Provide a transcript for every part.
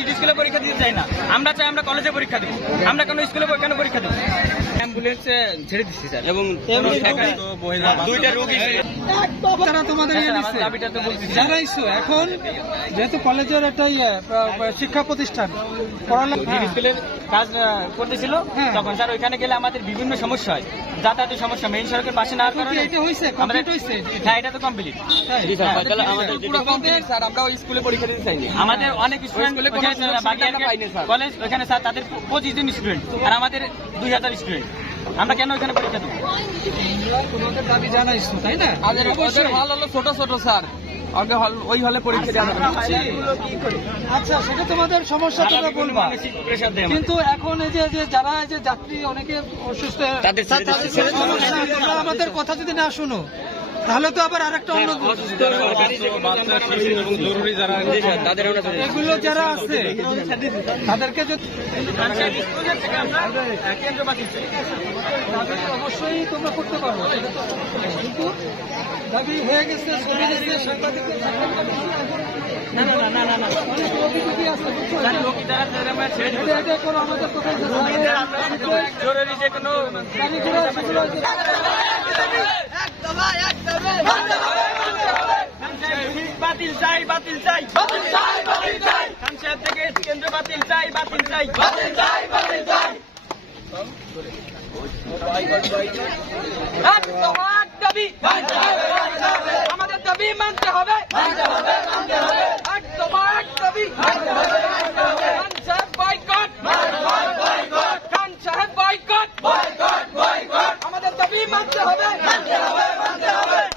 GD স্কুলে পরীক্ষা দিতে চাই না, আমরা চাই আমরা কলেজে পরীক্ষা দেবো। আমরা কেন স্কুলে কেন পরীক্ষা দেবো? অ্যাম্বুলেন্সে ছেড়ে দিচ্ছি স্যার, এবং দুইটা রোগী তারা তোমাদের দাবিটা তো বলছি জানাইছো। এখন যেহেতু কলেজের একটা শিক্ষা প্রতিষ্ঠান জিডি স্কুলের কাজ করতেছিল, তখন স্যার ওইখানে গেলে আমাদের বিভিন্ন সমস্যা হয়, যাতায়াতের সমস্যা, মেইন সড়কের পাশে না কারণে এটা হয়েছে কমপ্লিট হয়েছে। হ্যাঁ, এটা তো কমপ্লিট। স্যার আমরা ওই স্কুলে পরীক্ষা দিতে চাইনি। আমাদের অনেক স্টুডেন্ট কলেজ ওখানে স্যার তাদের 25 জন স্টুডেন্ট আর আমাদের 2000 স্টুডেন্ট, আমরা কেন ওখানে পরীক্ষা দেবো? তোমাদের দাবি জানাইছো তাই না? আমাদের হল হলো ছোট ছোট স্যার, আগে হল ওই হলে পরীক্ষা দেওয়া হবে। আচ্ছা, সেটা তোমাদের সমস্যা, তোমরা বলবা। কিন্তু এখন এই যে যারা এই যে যাত্রী অনেকে অসুস্থ, তোমরা আমাদের কথা যদি না শুনো তাহলে তো আবার আরেকটা অন্য এগুলো যারা আছে তাদেরকে অবশ্যই তোমরা করতে পারো, কিন্তু দাবি হয়ে গেছে, ছবি গেছে, সাংবাদিকদের আমাদের কোথায় জরুরি যে কোনো বাতিল চাই, বাতিল চাই, বাতিল চাই, বাতিল চাই, খান সাহেব থেকে কেন্দ্র বাতিল চাই, বাতিল চাই, বাতিল চাই, বাতিল চাই। আমাদের দাবি মানতে হবে, একদম এক দাবি। খান সাহেব বয়কট, খান সাহেব বয়কট, আমাদের দাবি মানতে হবে,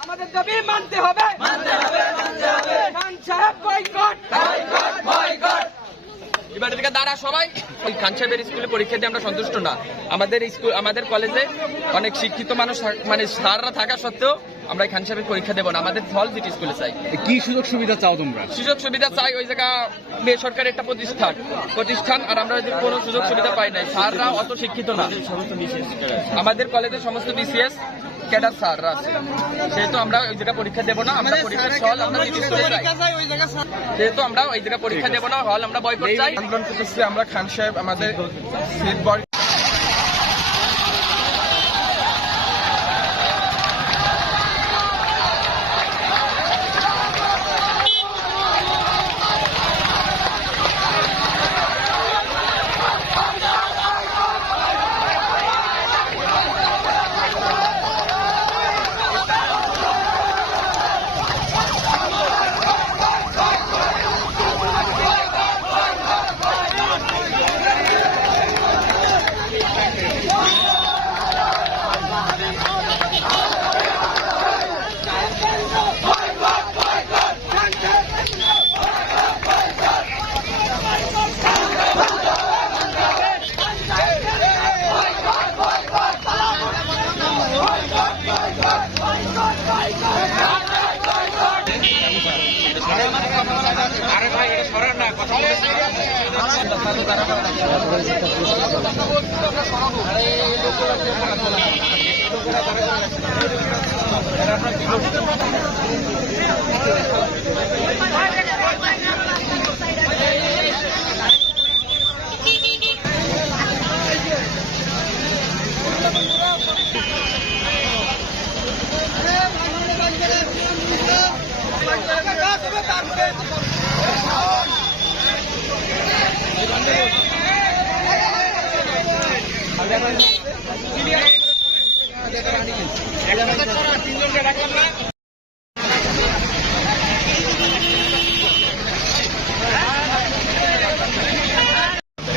আমাদের দাবি মানতে হবে, খান সাহেব বয়কট। এবার থেকে দাঁড়া সবাই, ওই খান সাহেবের স্কুলে পরীক্ষা দিয়ে আমরা সন্তুষ্ট না। আমাদের কলেজে অনেক শিক্ষিত মানুষ, মানে স্যাররা থাকা সত্ত্বেও আমরা খান সাহেবের পরীক্ষা দেবো না। আমাদের ফল জিটি স্কুলে চাই। কি সুযোগ সুবিধা চাও তোমরা? সুযোগ সুবিধা চাই, ওই জায়গা বেসরকারি একটা প্রতিষ্ঠান, আর আমরা কোনো সুযোগ সুবিধা পাই নাই। স্যাররা অত শিক্ষিত না, আমাদের কলেজের সমস্ত বিসিএস ক্যাডার স্যাররা আছে, সেহেতু আমরা ওই জায়গা পরীক্ষা দেবো না। আমরা পরীক্ষার হল আমরা জিটি স্কুলে চাই, যেহেতু আমরা ওই জায়গা পরীক্ষা দেবো না, হল আমরা বয়কট চাই। আন্দোলন করতেছি আমরা খান সাহেব আমাদের সিট বয়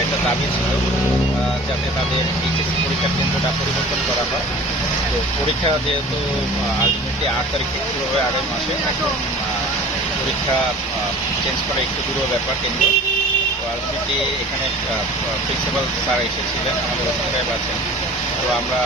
একটা দাবি ছিল যাতে তাদের এইচএসসি পরীক্ষার কেন্দ্রটা পরিবর্তন করা হয়। তো পরীক্ষা যেহেতু আলটিমেটলি 8 তারিখে শুরু হবে, আগের মাসে, এখন পরীক্ষা চেঞ্জ করা একটু দূর ব্যাপার কেন্দ্র। তো আলটিমেটলি এখানে প্রিন্সিপাল স্যার এসেছিলেন, আমাদের সাহেব আছেন। তো আমরা